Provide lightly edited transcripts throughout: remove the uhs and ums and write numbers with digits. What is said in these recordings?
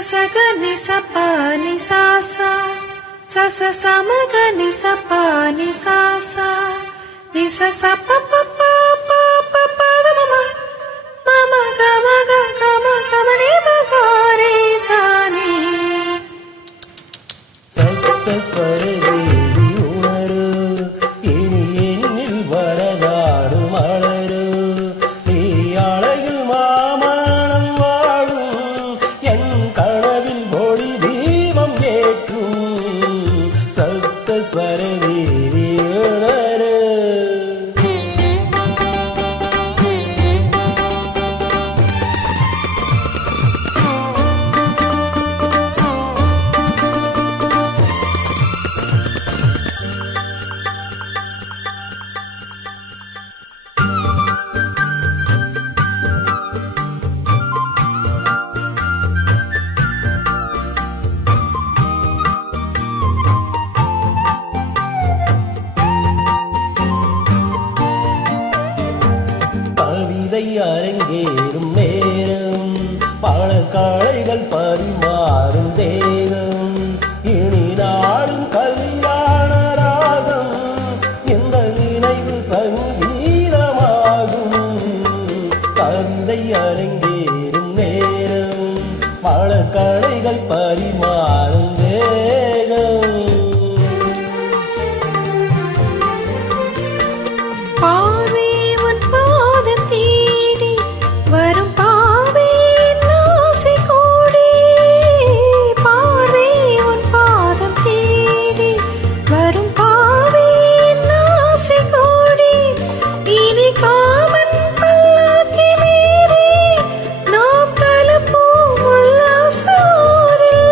சக நிசப்பா நிசாசா சச சமக நிசப்பா நிசாசா நிச சப்ப பப்ப பப்ப பதமமா மம கமக கம கமனி மகாரே சானி சப்தஸ்வரே உணரு இனி என்னில் வரதாடு மலரு நீ அழகில் மாமணம் வாழும் என் கனவில் ஒளி தீபம் ஏற்றும் சப்தஸ்வரே உணரு கவிதை அரங்கேறும் நேரம் பல காளைகள் பரிமாறும் தேகம் இனி நாடும் கல்யாண ராகம் எந்த நினைவு சங்கீதமாகும் கவிதை அரங்கேறும் நேரம் பல காளைகள் பரிமாறும் தேகம் பாவே உன் பாதம் தேடி வரும் பாவேன் ஆசை கூடி பாவே உன் பாதம் தேடி வரும் பாவேன் ஆசை கூடி இனி காமன் பல்லாக்கிலேறி நாம் கலப்போம் உல்லாசோரில்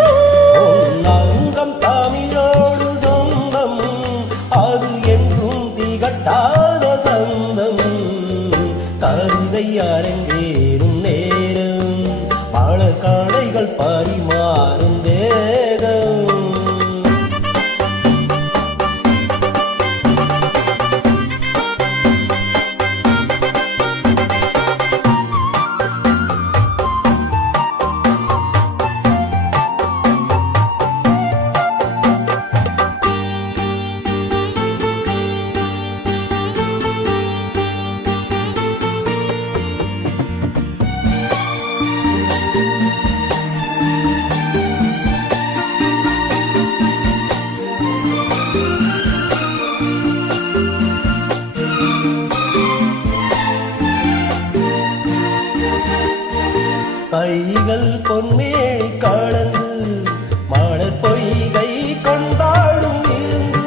அங்கம் தமிழோடு சொந்தம் அது என்றும் திகட்டாத சந்தம் கவிதை அரங்கேறும் நேரம் பல காளைகள் பரிமாறும் தேகம் கைகள் பொன்மேனி கலந்து மலர் பொய்கை கொண்டாடும் இருந்து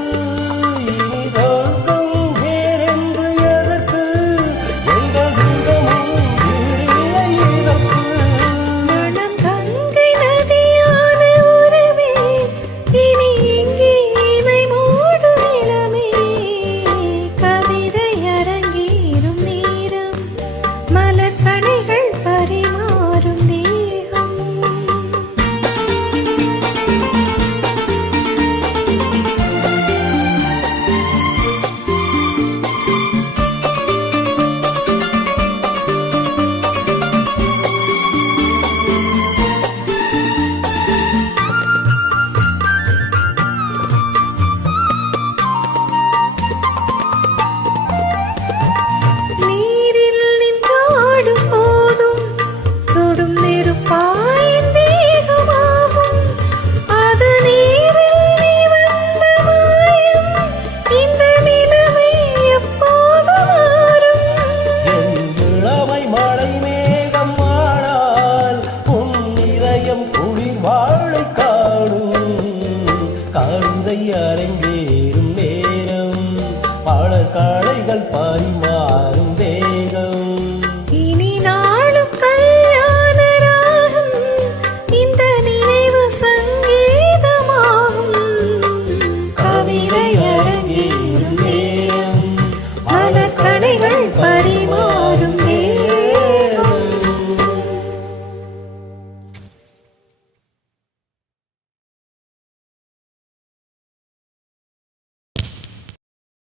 இனி சொர்க்கம் வேறென்று எதற்கு எந்த சிங்கமும் வீடில்லை இதற்கு மனம் கங்கை நதியான உறவே இனி இங்கே இமை மூடும் இளமே கவிதை அரங்கேறும் நேரம் மலர் கணைகள் பரிமாறும் தேகம் நீரில் நின்றாடும் போதும் சுடும் நெருப்பாயின் தேகமாகும் அது நீரில் நீ வந்த மாயம் இந்த நிலைமை எப்போது மாறும் என் இளமை மழை மேகம் ஆனால் உன் இதயம் குளிர் வாழை காணும் கவிதை அரங்கேறும் நேரம் பல காளைகள் பரிமாறும்